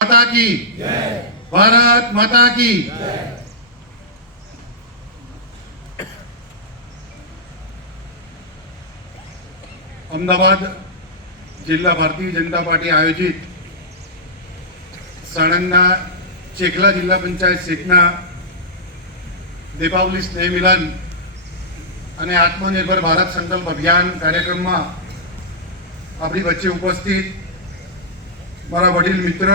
माता की भारत माता की अमदावाद जिल्हा भारतीय जनता पार्टी आयोजित साणंदना चेखला जिल्हा पंचायत સીટના દીપાવલી સ્નેહ મિલન અને આત્મનિર્ભર ભારત સંકલ્પ અભિયાન કાર્યક્રમમાં આપણી વચ્ચે ઉપસ્થિત મારા વડીલ મિત્ર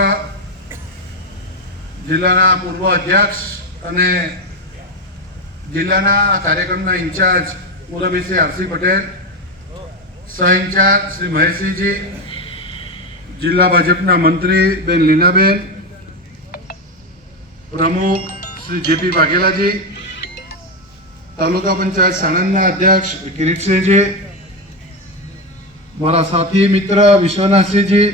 જિલ્લાના પૂર્વ અધ્યક્ષ અને જિલ્લાના આ કાર્યક્રમના ઇન્ચાર્જ મુરબ્બી શ્રી આરસી પટેલ, સહ ઇન્ચાર્જ શ્રી મહેશસિંહજી, જિલ્લા ભાજપના મંત્રી બેન લીનાબેન, પ્રમુખ શ્રી જેપી વાઘેલાજી, તાલુકા પંચાયત સાણંદના અધ્યક્ષ કિરીટસિંહજી, મારા સાથી મિત્ર વિશ્વનાથસિંહજી,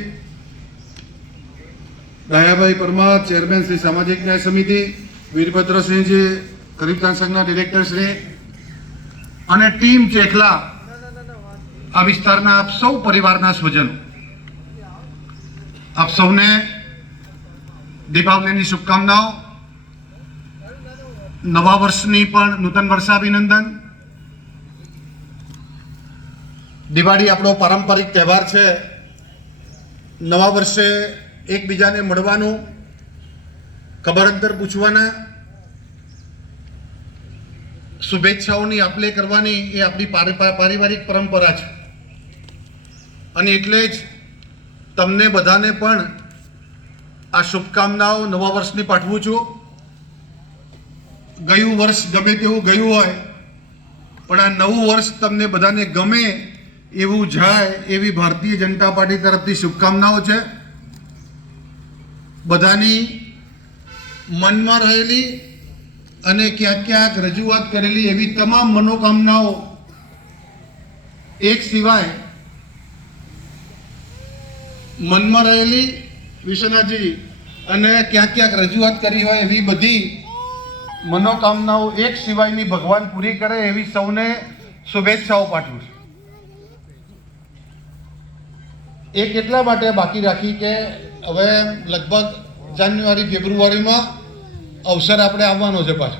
દયાભાઈ પરમાર, ચેરમેન શ્રી સામાજિક ન્યાય સમિતિ, વીરભદ્રસિંહજી, ગરીબદાન સંઘના ડિરેક્ટર શ્રી અને ટીમ ચેખલા, આ વિસ્તારના આપ સૌ પરિવારના સ્વજનો, આપ સૌને દીપાવલીની શુભકામનાઓ, નવા વર્ષની પણ નૂતન વર્ષાભિનંદન. દિવાળી આપણો પારંપરિક તહેવાર છે. નવા વર્ષે એકબીજાને મળવાનું, ખબર અંતર પૂછવાના, શુભેચ્છાઓની આપલે કરવાની એ આપણી પારિવારિક પરંપરા છે. અને એટલે જ તમને બધાને પણ આ શુભકામનાઓ નવા વર્ષની પાઠવું છું. ગયું વર્ષ ગમે તેવું ગયું હોય, પણ આ નવું વર્ષ તમને બધાને ગમે એવું જાય એવી ભારતીય જનતા પાર્ટી તરફથી શુભકામનાઓ છે. બધાની મનમાં રહેલી અને ક્યાંક ક્યાંક રજૂઆત કરેલી એવી તમામ મનોકામનાઓ એક સિવાય મનમાં રહેલી વિશ્વનાથજી અને ક્યાંક ક્યાંક રજૂઆત કરી હોય એવી બધી મનોકામનાઓ એક સિવાયની ભગવાન પૂરી કરે એવી સૌને શુભેચ્છાઓ પાઠવું છું. એ કેટલા માટે બાકી રાખી કે હવે લગભગ જાન્યુઆરી ફેબ્રુઆરીમાં અવસર આપણે આવવાનો છે પાછો,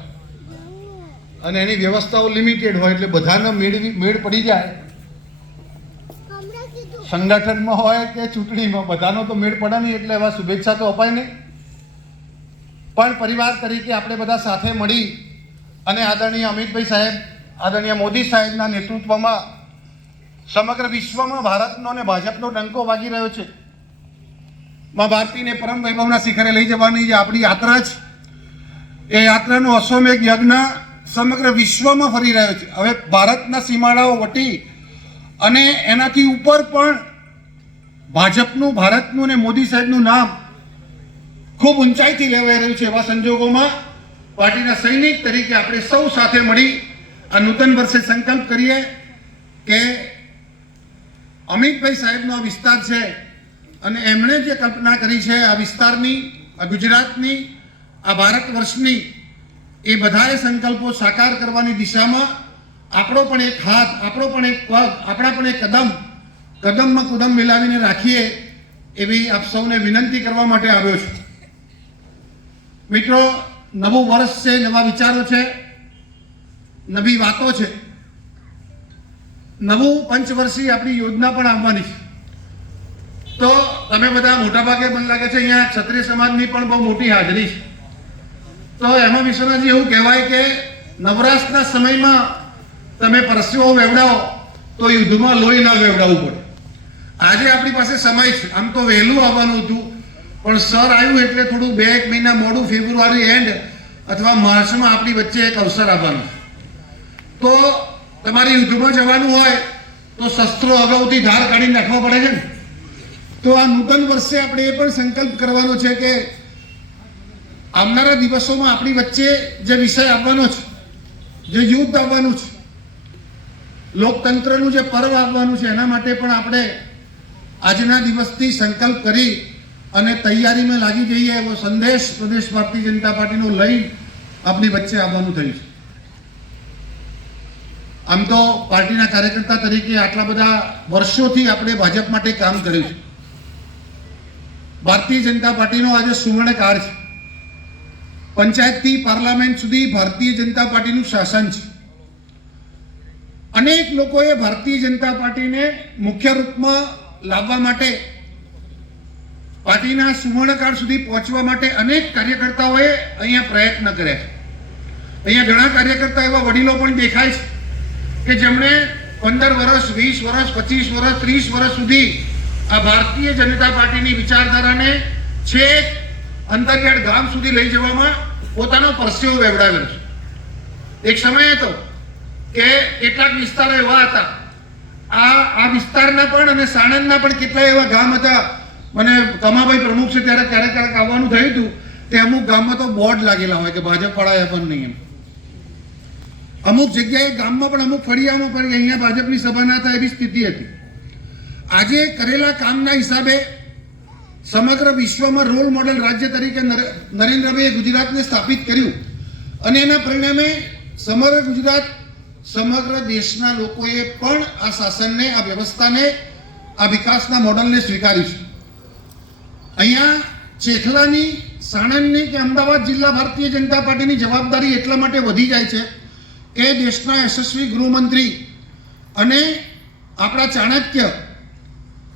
અને એની વ્યવસ્થાઓ લિમિટેડ હોય એટલે બધાને મેળ પડી જાય. સંગઠનમાં હોય કે ચૂંટણીમાં બધાનો તો મેળ પડે નહીં, એટલે એવા શુભેચ્છા તો અપાય નહીં. પણ પરિવાર તરીકે આપણે બધા સાથે મળી અને આદરણીય અમિતભાઈ સાહેબ, આદરણીય મોદી સાહેબના નેતૃત્વમાં સમગ્ર વિશ્વમાં ભારતનો અને ભાજપનો ડંકો વાગી રહ્યો છે. માં ભારતીને પરમ વૈભવના શિખરે લઈ જવાની જે આપણી યાત્રા છે, એ યાત્રાનો અશ્વમેઘ યજ્ઞ સમગ્ર વિશ્વમાં ફરી રહ્યો છે. હવે ભારતના સીમાડાઓ વટી અને એનાથી ઉપર પણ ભાજપનું, ભારતનું અને મોદી સાહેબનું નામ ખૂબ ઊંચાઈથી લેવાઈ રહ્યું છે. એવા સંજોગોમાં પાર્ટીના સૈનિક તરીકે આપણે સૌ સાથે મળી આ નૂતન વર્ષે સંકલ્પ કરીએ કે અમિતભાઈ સાહેબનો આ વિસ્તાર છે અને એમણે જે કલ્પના કરી છે આ વિસ્તારની, આ ગુજરાતની, આ ભારત વર્ષની, એ બધાએ સંકલ્પો સાકાર કરવાની દિશામાં આપણો પણ એક હાથ, આપણો પણ એક પગ, આપણા પણ એક કદમ, કદમમાં કદમ મિલાવીને રાખીએ એવી આપ સૌને વિનંતી કરવા માટે આવ્યો છું. મિત્રો, નવું વર્ષ છે, નવા વિચારો છે, નવી વાતો છે, નવું પંચવર્ષીય આપણી યોજના પણ આવવાની છે. તો તમે બધા મોટાભાગે મને લાગે છે અહીંયા ક્ષત્રિય સમાજની પણ બહુ મોટી હાજરી છે. તો એમાં વિશ્વનાથજી એવું કહેવાય કે નવરાશના સમયમાં તમે પરસેવો વેવડાવો તો યુદ્ધમાં લોહી ના વેવડાવવું પડે. આજે આપણી પાસે સમય છે. આમ તો વહેલું આવવાનું હતું, પણ સર આવ્યું એટલે થોડું 2-1 મહિના મોડું, ફેબ્રુઆરી એન્ડ અથવા માર્ચમાં આપણી વચ્ચે એક અવસર આવવાનો. તો તમારે યુદ્ધમાં જવાનું હોય તો શસ્ત્રો અગાઉથી ધાર કાઢી નાખવા પડે છે ને. તો આ નૂતન વર્ષે આપણે એ પણ સંકલ્પ કરવાનો છે કે આવનારા દિવસોમાં આપણી વચ્ચે જે વિષય આવવાનો છે, જે યુદ્ધ આવવાનું છે, લોકતંત્રનું જે પર્વ આવવાનું છે, એના માટે પણ આપણે આજના દિવસથી સંકલ્પ કરી અને તૈયારીમાં લાગી જઈએ એવો સંદેશ પ્રદેશ ભારતીય જનતા પાર્ટીનો લઈ આપણી વચ્ચે આવવાનું થયું છે. આમ તો પાર્ટીના કાર્યકર્તા તરીકે આટલા બધા વર્ષોથી આપણે ભાજપ માટે કામ કર્યું છે. ભારતીય જનતા પાર્ટીનો આજે સુવર્ણકાળ છે. પંચાયતથી પાર્લામેન્ટ સુધી ભારતીય જનતા પાર્ટીનું શાસન છે. અનેક લોકોએ ભારતીય જનતા પાર્ટીને મુખ્ય રૂપમાં લાવવા માટે, પાર્ટીના સુવર્ણકાળ સુધી પહોંચવા માટે અનેક કાર્યકર્તાઓએ અહીંયા પ્રયત્ન કર્યા છે. અહીંયા ઘણા કાર્યકર્તા એવા વડીલો પણ દેખાય છે કે જેમણે 15 વર્ષ, 20 વર્ષ, 25 વર્ષ, 30 વર્ષ સુધી આ ભારતીય જનતા પાર્ટીની વિચારધારાને છેક અંતરિયાળ ગામ સુધી લઈ જવામાં પોતાનો પરસેવો વેવડાવેલો છે. એક સમય હતો કે કેટલાક વિસ્તારો એવા હતા, આ વિસ્તારના પણ અને સાણંદના પણ કેટલાય એવા ગામ હતા. મને કમાભાઈ પ્રમુખ છે ત્યારે ક્યારેક આવવાનું થયું હતું, તે અમુક ગામમાં તો બોર્ડ લાગેલા હોય કે ભાજપ વાળા પણ નહીં એમ. અમુક જગ્યાએ ગામમાં પણ અમુક ફળિયામાં પણ અહીંયા ભાજપની સભા ના થાય એવી સ્થિતિ હતી. આજે કરેલા કામના હિસાબે સમગ્ર વિશ્વમાં રોલ મોડેલ રાજ્ય તરીકે નરેન્દ્રભાઈએ ગુજરાતને સ્થાપિત કર્યું અને એના પરિણામે સમગ્ર ગુજરાત, સમગ્ર દેશના લોકોએ પણ આ શાસનને, આ વ્યવસ્થાને, આ વિકાસના મોડલને સ્વીકાર્યું છે. અહીંયા ચેખલાની, સાણંદની કે અમદાવાદ જિલ્લા ભારતીય જનતા પાર્ટીની જવાબદારી એટલા માટે વધી જાય છે કે દેશના યશસ્વી ગૃહમંત્રી અને આપણા ચાણક્ય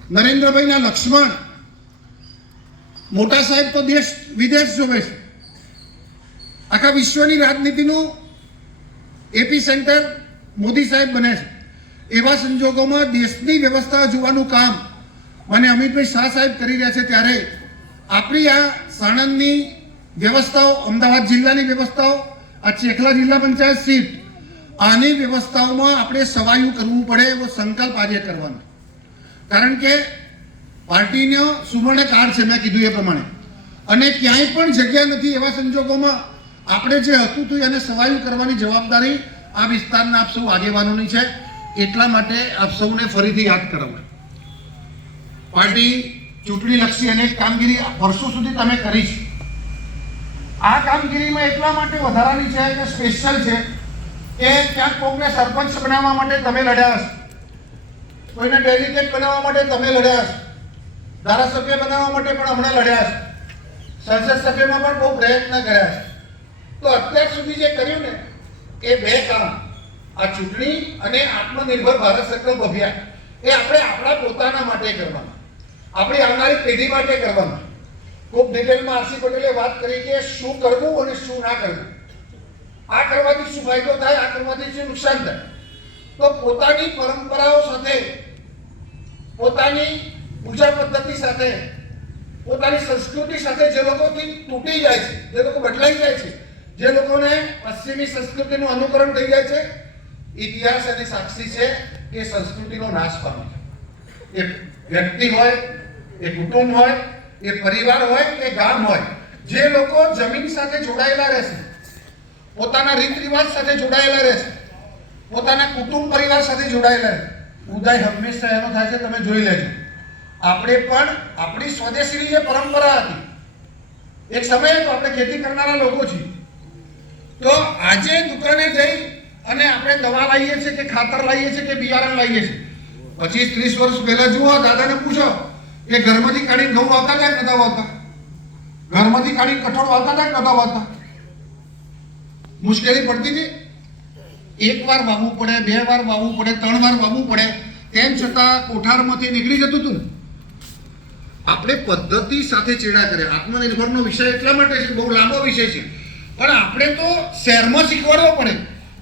નરેન્દ્રભાઈના લક્ષ્મણ, મોટા સાહેબ તો દેશ વિદેશ જોવે છે. આખા વિશ્વની રાજનીતિનું એપી સેન્ટર મોદી સાહેબ બને છે. એવા સંજોગોમાં દેશની વ્યવસ્થા જોવાનું કામ મને અમિતભાઈ શાહ સાહેબ કરી રહ્યા છે. ત્યારે આપણી આ સાણંદની વ્યવસ્થાઓ, અમદાવાદ જિલ્લાની વ્યવસ્થાઓ, આ ચેખલા જિલ્લા પંચાયત સીટ, આની વ્યવસ્થાઓમાં આપણે સવાયું કરવું પડે એવો સંકલ્પ આજે કરવાનો. કારણ કે પાર્ટીનો સુવર્ણકાળ છે, મેં કીધું એ પ્રમાણે, અને ક્યાંય પણ જગ્યા નથી. એવા સંજોગોમાં આપણે જે હતું તો એને સવાયું કરવાની જવાબદારી આ વિસ્તારના આપ સૌ આગેવાનોની છે. એટલા માટે આપ સૌને ફરીથી યાદ કરાવું. પાર્ટી ચૂંટણીલક્ષી અનેક કામગીરી વર્ષો સુધી તમે કરી છે. આ કામગીરીમાં એટલા માટે વધારાની છે કે સ્પેશિયલ છે કે ક્યાંક કોંગ્રેસ સરપંચ બનાવવા માટે તમે લડ્યા હશે, કોઈને ડેલિગેટ બનાવવા માટે તમે લડ્યા હશે, ધારાસભ્ય બનાવવા માટે પણ હમણાં લડ્યા હશે, સંસદ સભ્યમાં પણ બહુ પ્રયત્ન કર્યા છે. તો અત્યાર સુધી જે કર્યું ને એ બે કામ, આ ચૂંટણી અને આત્મનિર્ભર ભારત સંકલ્પ અભિયાન, એ આપણે આપણા પોતાના માટે કરવાના, આપણી આવનારી પેઢી માટે કરવાના. ખૂબ ડિટેલમાં આરસી પટેલે વાત કરી કે શું કરવું અને શું ના કરવું, આ કરવાથી શું ફાયદો થાય, આ કરવાથી શું નુકસાન થાય. તો પોતાની પરંપરાઓ સાથે, પોતાની પૂજા પદ્ધતિ સાથે, પોતાની સંસ્કૃતિ સાથે જે લોકોથી તૂટી જાય છે, જે લોકો બદલાઈ જાય છે, જે લોકોને પશ્ચિમી સંસ્કૃતિનું અનુકરણ થઈ જાય છે, ઇતિહાસ એની સાક્ષી છે કે સંસ્કૃતિનો નાશ પામે છે. એ વ્યક્તિ હોય, એ કુટુંબ હોય, એ પરિવાર હોય કે ગામ હોય, જે લોકો જમીન સાથે જોડાયેલા રહેશે, પોતાના રીત રિવાજ સાથે જોડાયેલા રહેશે, પોતાના કુટુંબ પરિવાર સાથે જોડાયેલા રહે, ઉદય હંમેશા એનો થાય છે. તમે જોઈ લેજો, આપણે પણ આપણી સ્વદેશીની જે પરંપરા હતી, એક સમય તો આપણે ખેતી કરનારા લોકો છીએ, તો આજે દુકાને જઈ અને આપણે દવા લાવીએ છીએ કે ખાતર લાવીએ છીએ કે બિયારણ લાવીએ છીએ, 25-30 વર્ષ પહેલા જુઓ, દાદાને પૂછો કે ઘરમાંથી કાઢીને ઘઉં આવતા હતા કે નતા આવતા, ઘરમાંથી કાઢીને કઠોળ આવતા હતા કે નતા આવતા. મુશ્કેલી પડતી હતી. એક વાર વાવવું પડે, 2 વાર વાવવું પડે, 3 વાર વાવવું પડે, તેમ છતાં કોઠારમાંથી નીકળી જતું હતું. આપણે પદ્ધતિ સાથે ચેડા કરે. આત્મનિર્ભરનો વિષય એટલા માટે છે, બહુ લાંબો વિષય છે, પણ આપણે તો શહેરમાં શીખવાડવો પડે.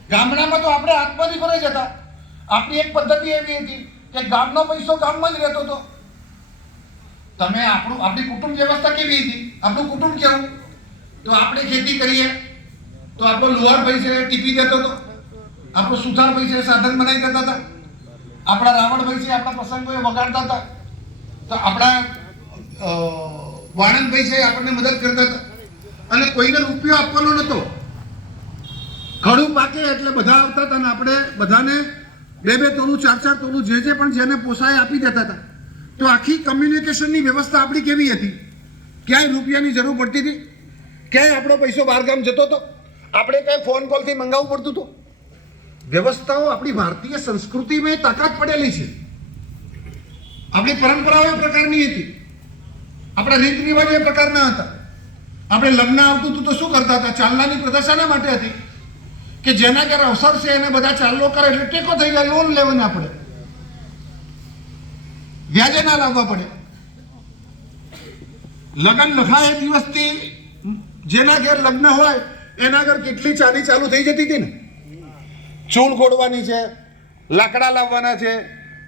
ગામડામાં તો આપણે આત્મનિર્ભર જ હતા. આપણી એક પદ્ધતિ એવી હતી કે ગામનો પૈસો ગામમાં જ રહેતો હતો. તમે આપણી કુટુંબ વ્યવસ્થા કેવી હતી, આપણું કુટુંબ કેવું, તો આપણે ખેતી કરીએ તો આપણો લુહાર ભાઈ છે ટીપી દેતો હતો, આપણો સુથાર ભાઈ છે સાધન બનાવી દેતા હતા, આપણા રાવણ ભાઈ છે આપણા પ્રસંગોએ વગાડતા હતા, તો આપણા વાણંદભાઈ છે આપણને મદદ કરતા હતા. અને કોઈને રૂપિયો આપવાનો નહોતો. ખડું પાકે એટલે બધા આવતા હતા અને આપણે બધાને 2-2 તોલું, 4-4 તોલું, જે પણ જેને પોસાય આપી દેતા હતા. તો આખી કમ્યુનિકેશનની વ્યવસ્થા આપણી કેવી હતી? ક્યાંય રૂપિયાની જરૂર પડતી હતી? ક્યાંય આપણો પૈસો બહારગામ જતો હતો? આપણે ક્યાંય ફોન કોલથી મંગાવવું પડતું હતું? વ્યવસ્થાઓ આપણી ભારતીય સંસ્કૃતિમાં તાકાત પડેલી છે. આપણી પરંપરાઓ એ પ્રકારની હતી. આપણા રીત રિવાજ એ પ્રકારના હતા. આપણે લગ્ન આવતું હતું તો શું કરતા હતા? ચાલનાની પ્રથા શાના માટે હતી? કે જેના ઘેર અવસર છે એને બધા ચાલલો કરે એટલે ટેકો થઈ જાય, લોન લેવા ના પડે, વ્યાજે ના લાવવા પડે. લગ્ન લખાય એ દિવસથી જેના ઘેર લગ્ન હોય એના ઘર કેટલી ચાલી ચાલુ થઈ જતી હતી ને. ચૂલ ગોળવાની છે, લાકડા લાવવાના છે,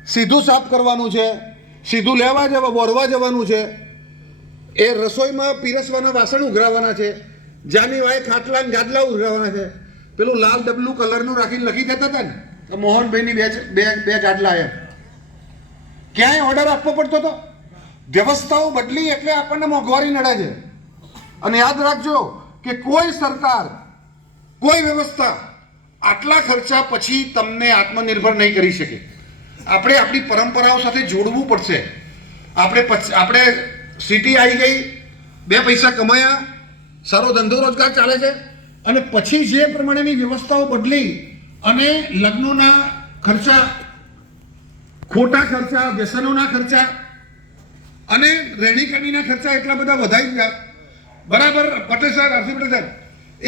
સીધું સાફ કરવાનું છે, સીધું લેવા જવા વોરવા જવાનું છે, એ રસોઈમાં પીરસવાના વાસણ ઉઘરાવાના છે, જાની વાય ખાટલા ગાદલા ઉઘરાવાના છે. પેલું લાલ ડબલું કલરનું રાખીને લખી દેતા હતા ને કે મોહનભાઈની બે ગાદલા એમ. ક્યાંય ઓર્ડર આપવો પડતો હતો. વ્યવસ્થાઓ બદલી એટલે આપણને મોંઘવારી નડે છે. અને યાદ રાખજો કે કોઈ સરકાર, કોઈ વ્યવસ્થા આટલા ખર્ચા પછી તમને આત્મનિર્ભર નહીં કરી શકે. આપણે આપણી પરંપરાઓ સાથે જોડવું પડશે. આપણે સિટી આવી ગઈ, 2 પૈસા કમાયા, સારો ધંધો રોજગાર ચાલે છે, અને પછી જે પ્રમાણેની વ્યવસ્થાઓ બદલી અને લગ્નોના ખર્ચા, ખોટા ખર્ચા, વ્યસનોના ખર્ચા અને રહેણીકરણીના ખર્ચા એટલા બધા વધાઈ ગયા. બરાબર પટેલ સાહેબ, હર્ષિ પટેલ સાહેબ,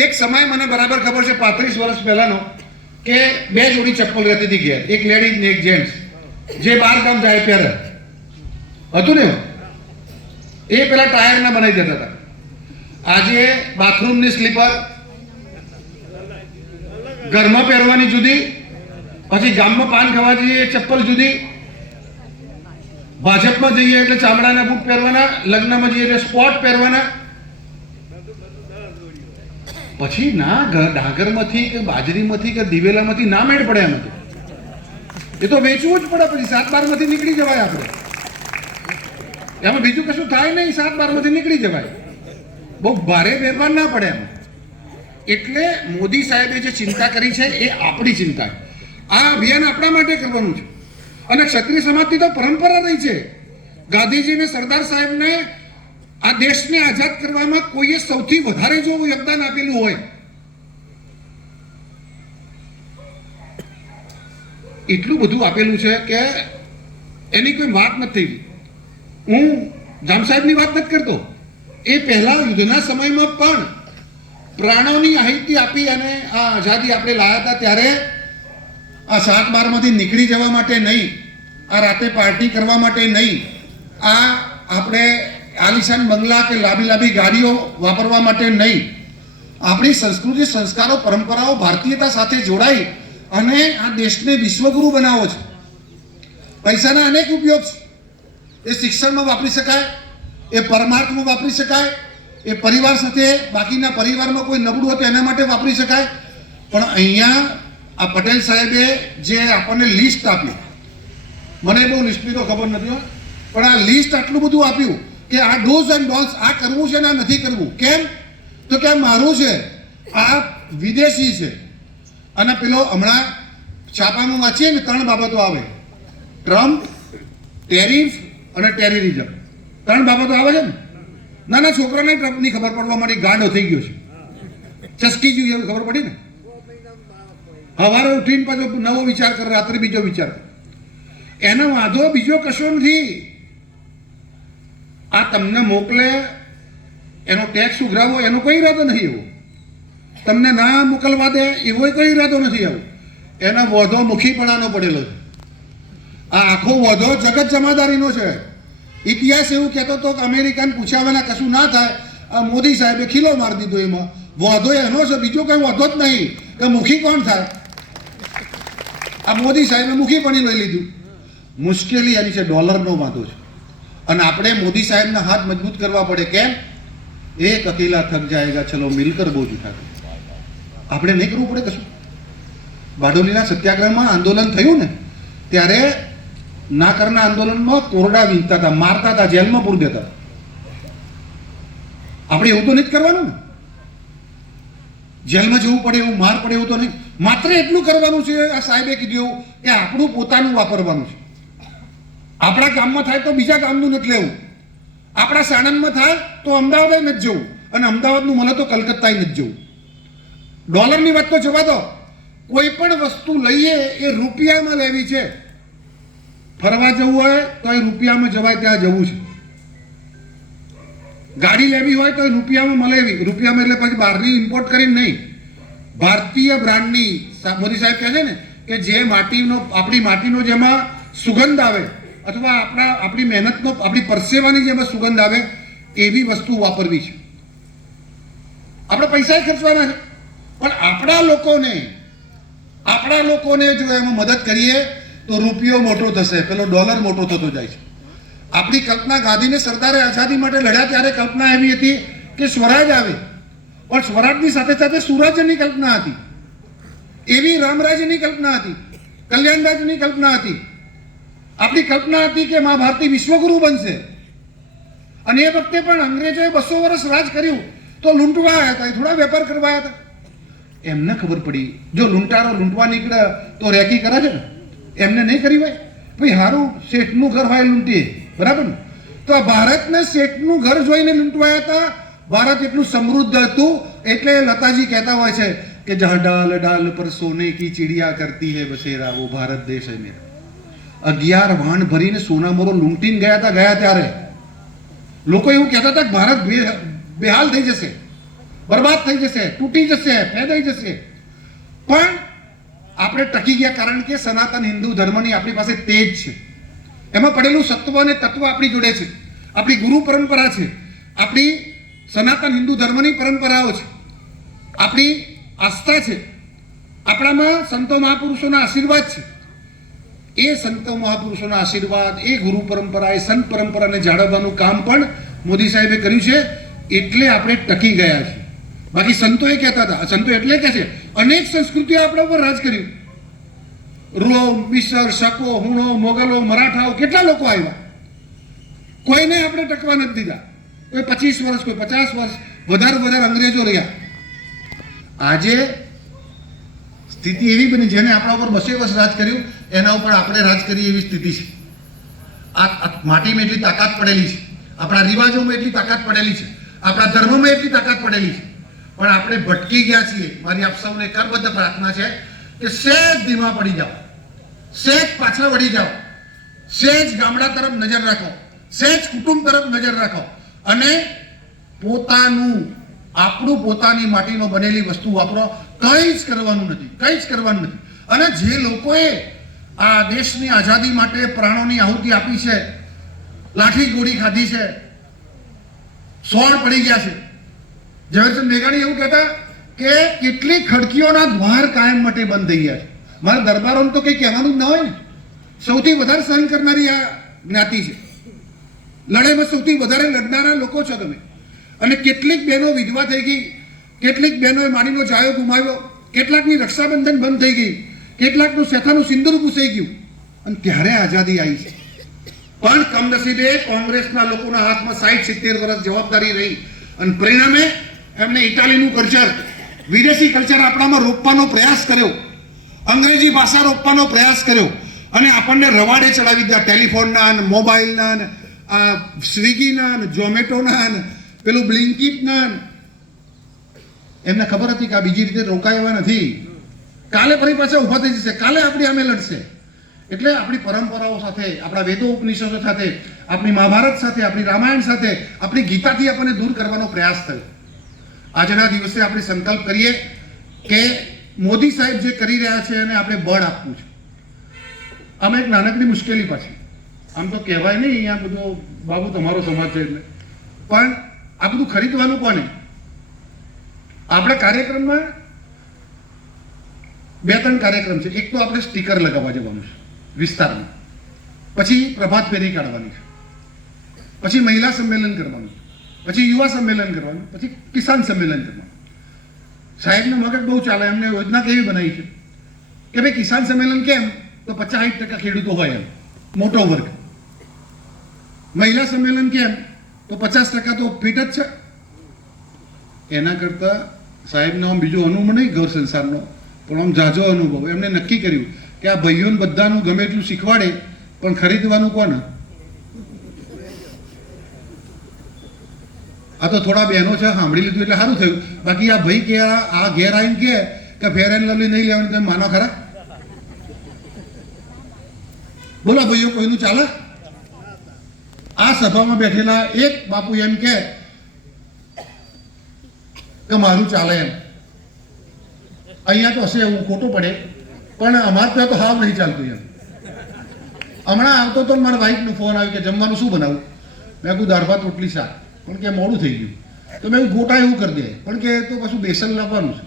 એક સમય મને બરાબર ખબર છે 35 વર્ષ પહેલાનો, કે 2 જોડી ચપ્પલ રહેતી હતી ઘેર, એક લેડીઝ ને એક જેન્ટ્સ, જે 12 ગામ જાય પહેરે હતું ને, એ પેલા ટાયરના બનાવી દેતા હતા. આજે બાથરૂમની સ્લીપર ઘરમાં પહેરવાની જુદી, પછી ગામમાં પાન ખાવા જઈએ ચપ્પલ જુદી, ભાજપમાં જઈએ એટલે ચામડાના બૂટ પહેરવાના, લગ્નમાં જઈએ એટલે સ્પોટ પહેરવાના. પછી ના ડાંગરમાંથી કે બાજરીમાંથી કે દિવેલામાંથી ના મેળ પડે એમાંથી. એ તો વેચવું જ પડે. પછી 7-12માંથી નીકળી જવાય. આપણે એમાં બીજું કશું થાય નહીં, 7-12માંથી નીકળી જવાય. બહુ ભારે વેપાર ના પડે એમાં. એટલે મોદી સાહેબે જે ચિંતા કરી છે એ આપણી ચિંતા છે. આ અભિયાન આપણા માટે કરવાનું છે. અને ક્ષત્રિય સમાજની તો પરંપરા રહી છે. ગાંધીજી ને સરદાર સાહેબને આ દેશને આઝાદ કરવામાં કોઈએ સૌથી વધારે જો યોગદાન આપેલું હોય, એટલું બધું આપેલું છે કે એની કોઈ વાત નથી. હું જામ સાહેબની વાત નથી કરતો. એ પહેલા યુદ્ધના સમયમાં પણ પ્રાણોની આહુતિ આપી અને આ આઝાદી આપણે લાવ્યા હતા. ત્યારે આ 7-12માંથી નીકળી જવા માટે નહીં, આ રાતે પાર્ટી કરવા માટે નહીં, આ આપણે આલિશાન બંગલા કે લાંબી ગાડીઓ વાપરવા માટે નહીં, આપણી સંસ્કૃતિ, સંસ્કારો, પરંપરાઓ, ભારતીયતા સાથે જોડાઈ અને આ દેશને વિશ્વગુરુ બનાવો છે. પૈસાના અનેક ઉપયોગ છે. એ શિક્ષણમાં વાપરી શકાય, એ પરમાર્થમાં વાપરી શકાય, એ પરિવાર સાથે બાકીના પરિવારમાં કોઈ નબળું હોય તો એના માટે વાપરી શકાય. પણ અહીંયા આ પટેલ સાહેબે જે આપણને લિસ્ટ આપ્યું, મને બહુ લિસ્ટની તો ખબર નથી, પણ આ લિસ્ટ આટલું બધું આપ્યું કે આ ડોઝ એન્ડ ડોન્ટ્સ, આ કરવું છે ને આ નથી કરવું. કેમ? તો કે આ મારું છે, આ વિદેશી છે. અને પેલો હમણાં છાપામાં વાંચીએ ને 3 બાબતો આવે: ટ્રમ્પ, ટેરિફ અને ટેરરિઝમ. 3 બાબતો આવે છે ને. નાના છોકરાને ટ્રમ્પની ખબર પડવા માંડી, ગાંડો થઈ ગયો છે, ચસકી ગયું એવું ખબર પડી ને. સવારે ઉઠીને પાછો નવો વિચાર કરે, રાત્રે બીજો વિચાર કરે. એનો વાંધો બીજો કશો નથી. આ તમને મોકલે એનો ટેક્સ ઉઘરાવો એનો કોઈ ઈરાદો નથી એવો. તમને ના મોકલવા દે એવો કોઈ ઈરાદો નથી આવો. એનો વધો મુખીપણાનો પડેલો છે. આ આખો વધો જગત જમાદારીનો છે. ઇતિહાસ એવું કહેતો હતો કે અમેરિકાને પૂછાવાના કશું ના થાય, આ મોદી સાહેબે ખીલો મારી દીધો. એમાં વધો એનો છે, બીજો કંઈ વધો જ નહીં. કે મુખી કોણ થાય? આ મોદી સાહેબે મુખીપણી લઈ લીધું. મુશ્કેલી એની છે, ડોલરનો વાંધો છે. અને આપણે મોદી સાહેબના હાથ મજબૂત કરવા પડે. કેમ? એક અકેલા થક જાયગા, ચલો મિલકર બોજ ઉઠાવે. આપણે નહીં કરવું પડે કશું. બારડોલીના સત્યાગ્રહમાં આંદોલન થયું ને ત્યારે નાકરના આંદોલનમાં કોરડા વીંધતા હતા, મારતા હતા, જેલમાં પૂરી દેતા. આપણે એવું તો નહીં જ કરવાનું ને. જેલમાં જવું પડે એવું, માર પડે એવું તો નહીં. માત્ર એટલું કરવાનું છે, આ સાહેબે કીધું કે આપણું પોતાનું વાપરવાનું છે. આપણા ગામમાં થાય તો બીજા ગામનું નથી લેવું. આપણા સાણંદમાં થાય તો અમદાવાદ નથી જવું, અને અમદાવાદનું મને તો કલકત્તા નથી જવું. ડોલરની વાત તો જવા દો. કોઈ પણ વસ્તુ લઈએ એ રૂપિયામાં લેવી છે. ફરવા જવું હોય તો એ રૂપિયામાં જવાય ત્યાં જવું છે. ગાડી લેવી હોય તો રૂપિયામાં મળે એવી, રૂપિયામાં એટલે પછી બહારની ઇમ્પોર્ટ કરીને નહીં, ભારતીય બ્રાન્ડની. મોદી સાહેબ કહે છે ને કે જે આપણી માટીનો જેમાં સુગંધ આવે, અથવા આપણી મહેનતનો, આપણી પરસેવાની જેમાં સુગંધ આવે એવી વસ્તુ વાપરવી છે. આપણે પૈસા ખર્ચવાના છે, પણ આપણા લોકોને જો એમાં મદદ કરીએ તો રૂપિયો મોટો થશે, પેલો ડોલર મોટો થતો જાય છે. આપણી કલ્પના, ગાંધીને સરદારે આઝાદી માટે લડ્યા ત્યારે કલ્પના એવી હતી કે સ્વરાજ આવે, પણ સ્વરાજની સાથે સાથે સુરાજ્યની કલ્પના હતી, એવી રામરાજ્યની કલ્પના હતી, કલ્યાણરાજ્યની કલ્પના હતી. આપણી કલ્પના હતી કે મા ભારતી વિશ્વગુરુ બનશે. અને એ વખતે પણ અંગ્રેજોએ 200 વર્ષ રાજ કર્યું તો લૂંટવા આવ્યા હતા, થોડા વેપાર કરવા આવ્યા હતા. એમને ખબર પડી જો લૂંટારો લૂંટવા નીકળે તો રેકી કરે છે ને, એમને નહીં કરી હોય ભાઈ, હારું શેઠનું ઘર હોય લૂંટીએ, બરાબર ને? તો આ ભારતને શેઠનું ઘર જોઈને લૂંટવાયા હતા. ભારત એટલું સમૃદ્ધ હતું એટલે લતાજી કહેતા હોય છે કે જહાં ડાલ ડાલ પર સોને કી ચિડિયા કરતી હૈ બસેરા, વો ભારત દેશ હૈ મેરા. 11 વાહન ભરીને સોનામોરો લૂંટીને ગયા ત્યારે લોકો એવું કહેતા હતા કે ભારત બેહાલ થઈ જશે, બરબાદ થઈ જશે, તૂટી જશે, ફેદાઈ જશે. પણ આપણે ટકી ગયા કારણ કે સનાતન હિન્દુ ધર્મની આપણી પાસે તેજ છે, એમાં પડેલું સત્વ અને તત્વ આપણી જોડે છે, આપણી ગુરુ પરંપરા છે, આપણી સનાતન હિન્દુ ધર્મની પરંપરાઓ છે, આપણી આસ્થા છે, આપણામાં સંતો મહાપુરુષોના આશીર્વાદ છે. એ સંતો મહાપુરુષોના આશીર્વાદ, એ ગુરુ પરંપરા, એ સંત પરંપરાને જાળવવાનું કામ પણ મોદી સાહેબે કર્યું છે, એટલે આપણે ટકી ગયા છે. બાકી સંતો એ કહેતા હતા, સંતો એટલે કહે છે અનેક સંસ્કૃતિઓ આપણા ઉપર રાજ કર્યું. રોમ, મિસર, શકો, હુણો, મોગલો, મરાઠાઓ, કેટલા લોકો આવ્યા, કોઈને આપણે ટકવા નથી દીધા. કોઈ 25 વર્ષ, કોઈ 50 વર્ષ, વધારે અંગ્રેજો રહ્યા. આજે સ્થિતિ એવી બની, જેને આપણા ઉપર 200 વર્ષ રાજ કર્યું એના ઉપર આપણે રાજ કરીએ એવી સ્થિતિ છે. આ માટીમાં એટલી તાકાત પડેલી છે, આપણા રિવાજોમાં એટલી તાકાત પડેલી છે, આપણા ધર્મમાં એટલી તાકાત પડેલી છે, પણ આપણે ભટકી ગયા છીએ. મારી આપ સૌને કરબદ્ધ પ્રાર્થના છે કે સહેજ ધીમા પડી જાઓ, સહેજ પાછળ વળી જાઓ, સહેજ ગામડા તરફ નજર રાખો, સહેજ કુટુંબ તરફ નજર રાખો, અને આપણું પોતાની માટીનો બનેલી વસ્તુ વાપરો. કંઈ જ કરવાનું નથી. અને જે લોકોએ આ દેશની આઝાદી માટે પ્રાણોની આહુતિ આપી છે, લાઠી ગોળી ખાધી છે, સોળ પડી ગયા છે. ઝવેરચંદ મેઘાણી એવું કહેતા કે કેટલી ખડકીઓના દ્વાર કાયમ માટે બંધ થઈ ગયા છે. મારા દરબારોને તો કંઈ કહેવાનું જ ન હોય ને. સૌથી વધારે સહન કરનારી આ જ્ઞાતિ છે, લડાઈમાં સૌથી વધારે લડનારા લોકો છો તમે. અને કેટલીક બહેનો વિધવા થઈ ગઈ, કેટલીક બહેનોએ માડીનો જાયો ગુમાવ્યો, કેટલાકની રક્ષાબંધન બંધ થઈ ગઈ, કેટલાકનું શેથાનું સિંદૂર પૂસાઈ ગયું, અને ત્યારે આઝાદી આવી છે. પણ કમનસીબે કોંગ્રેસના લોકોના હાથમાં 60-70 વર્ષ જવાબદારી રહી, અને પરિણામે એમને ઇટાલીનું કલ્ચર, વિદેશી કલ્ચર આપણામાં રોપવાનો પ્રયાસ કર્યો, અંગ્રેજી ભાષા રોપવાનો પ્રયાસ કર્યો, અને આપણને રવાડે ચડાવી દીધા ટેલિફોનના અને મોબાઈલના અને આ સ્વિગીના અને ઝોમેટોના અને પેલું બ્લિંકિટના. એમને ખબર હતી કે આ બીજી રીતે રોકાય એવા નથી, કાલે ફરી પાછા ઊભા થઈ જશે, કાલે આપણી સામે લડશે. એટલે આપણી પરંપરાઓ સાથે, આપણા વેદો ઉપનિષદો સાથે, આપણી મહાભારત સાથે, આપણી રામાયણ સાથે, આપણી ગીતાથી આપણને દૂર કરવાનો પ્રયાસ થયો. આજના દિવસે આપણે સંકલ્પ કરીએ કે મોદી સાહેબ જે કરી રહ્યા છે એને આપણે બળ આપવું છે. આમાં એક નાનકડી મુશ્કેલી પાછી, આમ તો કહેવાય નહીં અહીંયા બધો બાબુ તમારો સમાજ છે એટલે, પણ આ બધું ખરીદવાનું કોને? આપણા કાર્યક્રમમાં 2-3 કાર્યક્રમ છે. એક તો આપણે સ્ટીકર લગાવવા જવાનું છે વિસ્તારમાં, પછી પ્રભાત ફેરી કાઢવાની છે, પછી મહિલા સંમેલન કરવાનું, પછી યુવા સંમેલન કરવાનું, પછી કિસાન સંમેલન કરવાનું. સાહેબનું મગજ બહુ ચાલે, એમને યોજના કેવી બનાવી છે કે ભાઈ કિસાન સંમેલન કેમ તો 50-60% ખેડૂતો હોય એમ, મોટો વર્ગ. મહિલા સંમેલન કેમ તો 50% તો ફીટ જ છે. એના કરતાં સાહેબનો આમ બીજો અનુભવ નહીં ઘર સંસારનો, પણ આમ ઝાઝો અનુભવ. એમને નક્કી કર્યું કે આ ભાઈઓને બધાનું ગમે એટલું શીખવાડે, પણ ખરીદવાનું કોને? આ તો થોડા બહેનો છે, સાંભળી લીધું એટલે સારું થયું. બાકી આ ભાઈ કે આ ઘેર આવીને કે ફેર એન્ડ લવલી નહીં લેવાની, તમે માનો ખરા? બોલો ભાઈઓ, કોઈનું ચાલે? આ સભામાં બેઠેલા એક બાપુ એમ કે કે મારું ચાલે એમ. અહીંયા તો હશે એવું ખોટું પડે, પણ અમારે ત્યાં તો હાવ નહીં ચાલતું એમ. હમણાં આવતો તો મારા વાઈફનો ફોન આવ્યો કે જમવાનું શું બનાવું. મેં કીધું દાળ ભાત રોટલી શાક, પણ કે મોડું થઈ ગયું. તો મેં ગોટા એવું કરી દે, પણ કે તો પાછું બેસન લાવવાનું છે.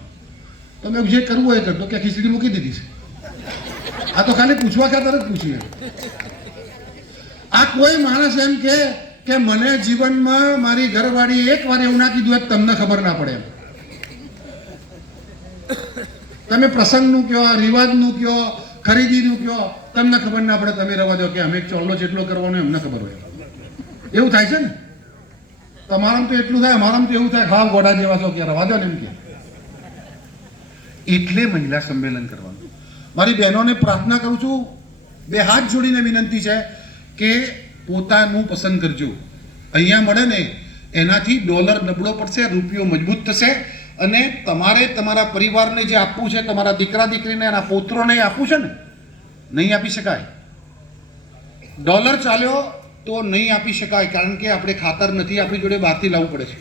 તો મેં જે કરવું હોય કરતો કે ખીચડી મૂકી દીધી છે. આ તો ખાલી પૂછવા ખાતર જ પૂછ્યું. આ કોઈ માણસ એમ કે મને જીવનમાં મારી ઘરવાળી એક વાર એવું ના કીધું તમને ખબર ના પડે એમ. તમે પ્રસંગનું કયો, રિવાજનું કયો, ખરીદીનું કયો, તમને ખબર ના પડે. તમે રવા દો કે અમે ચોલ્લો જેટલો કરવાનો એમને ખબર હોય. એવું થાય છે ને. તમારામાં તો એટલું થાય, અમારામાં તો એવું થાય ખાવ ગોડા જેવા છો કે રવા દો ને એમ કે. એટલે મહિલા સંમેલન કરવાનું. મારી બહેનોને પ્રાર્થના કરું છું, બે હાથ જોડીને વિનંતી છે કે પોતાનું પસંદ કરજો. અહીંયા મળે ને એનાથી ડોલર નબળો પડશે, રૂપિયો મજબૂત થશે. અને તમારે તમારા પરિવારને જે આપવું છે, તમારા દીકરા દીકરીને એના પૌત્રોને આપવું છે ને, નહીં આપી શકાય. ડોલર ચાલ્યો તો નહીં આપી શકાય, કારણ કે આપણે ખાતર નથી આપણી જોડે, બહારથી લાવવું પડે છે.